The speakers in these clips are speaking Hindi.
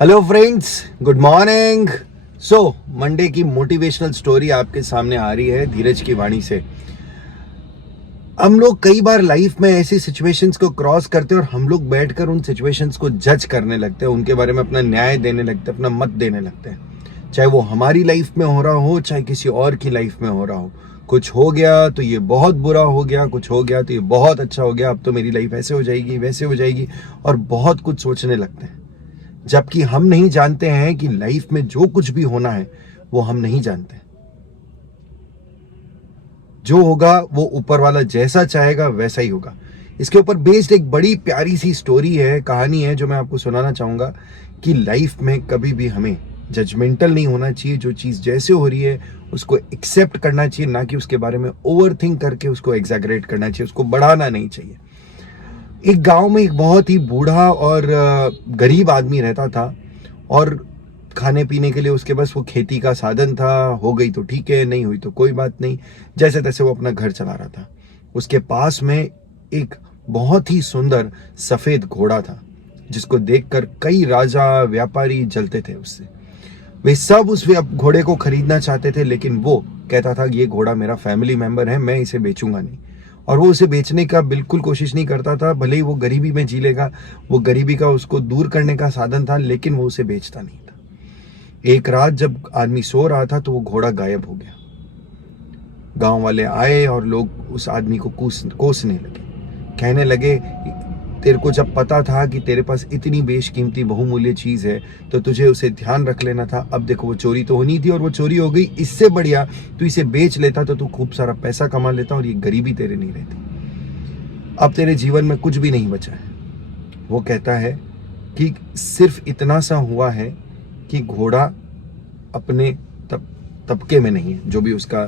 Hello friends, good morning. So Monday की मोटिवेशनल स्टोरी आपके सामने आ रही है धीरज की वाणी से। हम लोग कई बार लाइफ में ऐसी सिचुएशंस को क्रॉस करते हैं और हम लोग बैठकर उन सिचुएशंस को जज करने लगते हैं, उनके बारे में अपना न्याय देने लगते हैं, अपना मत देने लगते हैं। चाहे वो हमारी लाइफ में हो रहा हो, चाहे किसी और की लाइफ में हो रहा हो। कुछ हो गया तो ये बहुत बुरा हो गया, कुछ हो गया तो ये बहुत अच्छा हो गया, अब तो मेरी लाइफ ऐसे हो जाएगी, वैसे हो जाएगी, और बहुत कुछ सोचने लगते हैं। जबकि हम नहीं जानते हैं कि लाइफ में जो कुछ भी होना है वो हम नहीं जानते। जो होगा वो ऊपर वाला जैसा चाहेगा वैसा ही होगा। इसके ऊपर बेस्ड एक बड़ी प्यारी सी स्टोरी है, कहानी है, जो मैं आपको सुनाना चाहूंगा कि लाइफ में कभी भी हमें जजमेंटल नहीं होना चाहिए। जो चीज जैसे हो रही है उसको एक्सेप्ट करना चाहिए, ना कि उसके बारे में ओवर थिंक करके उसको एग्जैगरेट करना चाहिए, उसको बढ़ाना नहीं चाहिए। एक गांव में एक बहुत ही बूढ़ा और गरीब आदमी रहता था, और खाने पीने के लिए उसके पास वो खेती का साधन था। हो गई तो ठीक है, नहीं हुई तो कोई बात नहीं, जैसे तैसे वो अपना घर चला रहा था। उसके पास में एक बहुत ही सुंदर सफेद घोड़ा था, जिसको देखकर कई राजा व्यापारी जलते थे उससे। वे सब उस घोड़े को खरीदना चाहते थे, लेकिन वो कहता था ये घोड़ा मेरा फैमिली मेंबर है, मैं इसे बेचूंगा नहीं। और वो उसे बेचने का बिल्कुल कोशिश नहीं करता था, भले ही वो गरीबी में जी लेगा, वो गरीबी का उसको दूर करने का साधन था, लेकिन वो उसे बेचता नहीं था। एक रात जब आदमी सो रहा था तो वो घोड़ा गायब हो गया। गांव वाले आए और लोग उस आदमी को कोसने लगे, कहने लगे तेरे को जब पता था कि तेरे पास इतनी बेशकीमती बहुमूल्य चीज है तो तुझे उसे ध्यान रख लेना था। अब देखो वो चोरी तो होनी थी और वो चोरी हो गई, इससे बढ़िया तू इसे बेच लेता तो तू खूब सारा पैसा कमा लेता और ये गरीबी तेरे नहीं रहती। अब तेरे जीवन में कुछ भी नहीं बचा है। वो कहता है कि सिर्फ इतना सा हुआ है कि घोड़ा अपने तबके में नहीं है, जो भी उसका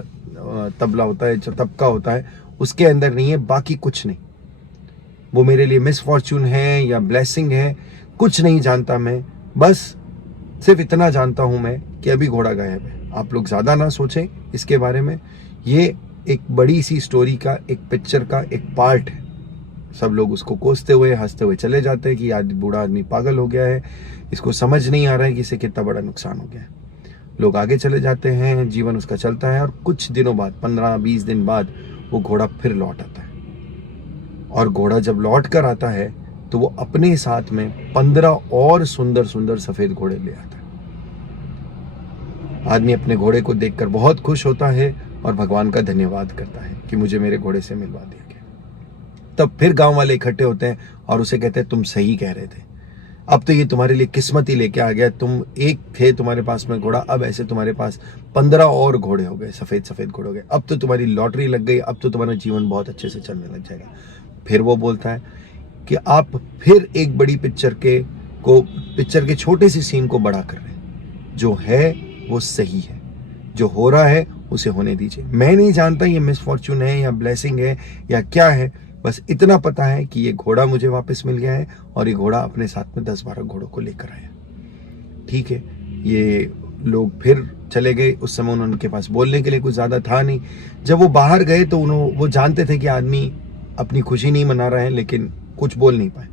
तबला होता है, जो तबका होता है उसके अंदर नहीं है, बाकी कुछ नहीं। वो मेरे लिए मिसफॉर्चून है या ब्लेसिंग है, कुछ नहीं जानता मैं। बस सिर्फ इतना जानता हूं मैं कि अभी घोड़ा गायब है। आप लोग ज्यादा ना सोचें इसके बारे में। ये एक बड़ी सी स्टोरी का, एक पिक्चर का एक पार्ट है। सब लोग उसको कोसते हुए हंसते हुए चले जाते हैं कि आज बूढ़ा आदमी पागल हो गया है, इसको समझ नहीं आ रहा है कि इसे कितना बड़ा नुकसान हो गया है। लोग आगे चले जाते हैं, जीवन उसका चलता है, और कुछ दिनों बाद, 15-20 दिन बाद, वो घोड़ा फिर लौट आता है। और घोड़ा जब लौट कर आता है तो वो अपने साथ में 15 और सुंदर सुंदर सफेद घोड़े ले आता है। आदमी अपने घोड़े को देखकर बहुत खुश होता है और भगवान का धन्यवाद करता है कि मुझे मेरे घोड़े से मिलवा दिया गया। तब फिर गांव वाले इकट्ठे होते हैं और उसे कहते हैं तुम सही कह रहे थे, अब तो ये तुम्हारे लिए किस्मत ही लेके आ गया। तुम एक थे तुम्हारे पास में घोड़ा, अब ऐसे तुम्हारे पास 15 और घोड़े हो गए, सफेद सफेद घोड़े हो गए। अब तो तुम्हारी लॉटरी लग गई, अब तो तुम्हारा जीवन बहुत अच्छे से चलने लग जाएगा। फिर वो बोलता है कि आप फिर एक बड़ी पिक्चर के छोटे सी सीन को बड़ा कर रहे हैं। जो है वो सही है, जो हो रहा है उसे होने दीजिए। मैं नहीं जानता ये मिसफॉर्चून है या ब्लेसिंग है या क्या है, बस इतना पता है कि ये घोड़ा मुझे वापस मिल गया है और ये घोड़ा अपने साथ में 10-12 घोड़ों को लेकर आया। ठीक है, ये लोग फिर चले गए। उस समय उनके पास बोलने के लिए कुछ ज्यादा था नहीं। जब वो बाहर गए तो वो जानते थे कि आदमी अपनी खुशी नहीं मना रहा है, लेकिन कुछ बोल नहीं पाए।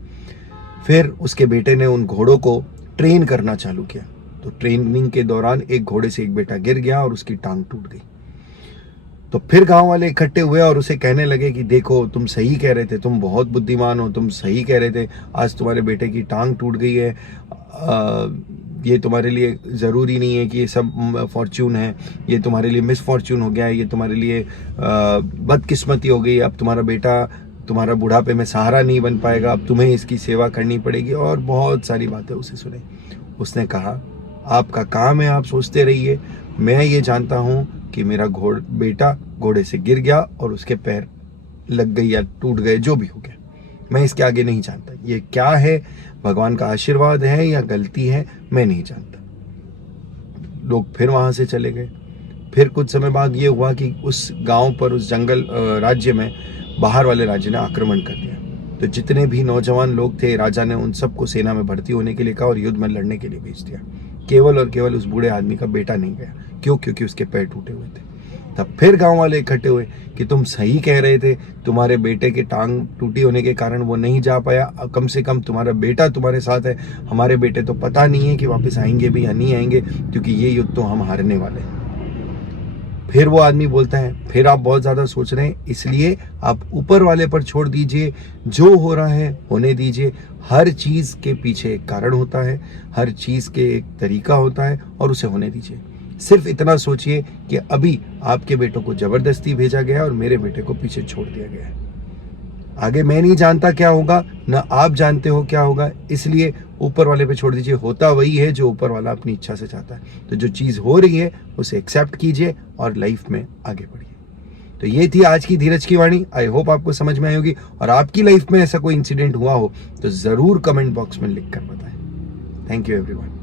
फिर उसके बेटे ने उन घोड़ों को ट्रेन करना चालू किया। तो ट्रेनिंग के दौरान एक घोड़े से एक बेटा गिर गया और उसकी टांग टूट गई। तो फिर गांव वाले इकट्ठे हुए और उसे कहने लगे कि देखो तुम सही कह रहे थे, तुम बहुत बुद्धिमान हो, तुम सही कह रहे थे, आज तुम्हारे बेटे की टांग टूट गई है। ये तुम्हारे लिए ज़रूरी नहीं है कि ये सब फॉर्च्यून है, ये तुम्हारे लिए मिसफॉर्च्यून हो गया है, ये तुम्हारे लिए बदकिस्मती हो गई। अब तुम्हारा बेटा तुम्हारा बुढ़ापे में सहारा नहीं बन पाएगा, अब तुम्हें इसकी सेवा करनी पड़ेगी, और बहुत सारी बातें उसे सुने। उसने कहा आपका काम है, आप सोचते रहिए, मैं ये जानता हूँ कि मेरा बेटा घोड़े से गिर गया और उसके पैर लग गई या टूट गए, जो भी हो गया, मैं इसके आगे नहीं जानता। ये क्या है, भगवान का आशीर्वाद है या गलती है, मैं नहीं जानता। लोग फिर वहां से चले गए। फिर कुछ समय बाद ये हुआ कि उस गांव पर, उस जंगल राज्य में, बाहर वाले राज्य ने आक्रमण कर दिया। तो जितने भी नौजवान लोग थे, राजा ने उन सबको सेना में भर्ती होने के लिए कहा और युद्ध में लड़ने के लिए भेज दिया। केवल और केवल उस बूढ़े आदमी का बेटा नहीं गया। क्यों? क्योंकि उसके पैर टूटे हुए थे। तब फिर गांव वाले इकट्ठे हुए कि तुम सही कह रहे थे, तुम्हारे बेटे की टांग टूटी होने के कारण वो नहीं जा पाया, कम से कम तुम्हारा बेटा तुम्हारे साथ है, हमारे बेटे तो पता नहीं है कि वापस आएंगे भी या नहीं आएंगे, क्योंकि ये युद्ध तो हम हारने वाले हैं। फिर वो आदमी बोलता है, फिर आप बहुत ज्यादा सोच रहे हैं, इसलिए आप ऊपर वाले पर छोड़ दीजिए, जो हो रहा है होने दीजिए। हर चीज के पीछे एक कारण होता है, हर चीज के एक तरीका होता है, और उसे होने दीजिए। सिर्फ इतना सोचिए कि अभी आपके बेटों को जबरदस्ती भेजा गया और मेरे बेटे को पीछे छोड़ दिया गया है। आगे मैं नहीं जानता क्या होगा, ना आप जानते हो क्या होगा, इसलिए ऊपर वाले पे छोड़ दीजिए। होता वही है जो ऊपर वाला अपनी इच्छा से चाहता है। तो जो चीज हो रही है उसे एक्सेप्ट कीजिए और लाइफ में आगे बढ़िए। तो ये थी आज की धीरज की वाणी। आई होप आपको समझ में आई होगी, और आपकी लाइफ में ऐसा कोई इंसिडेंट हुआ हो तो जरूर कमेंट बॉक्स में लिख कर बताएं। Thank you everyone.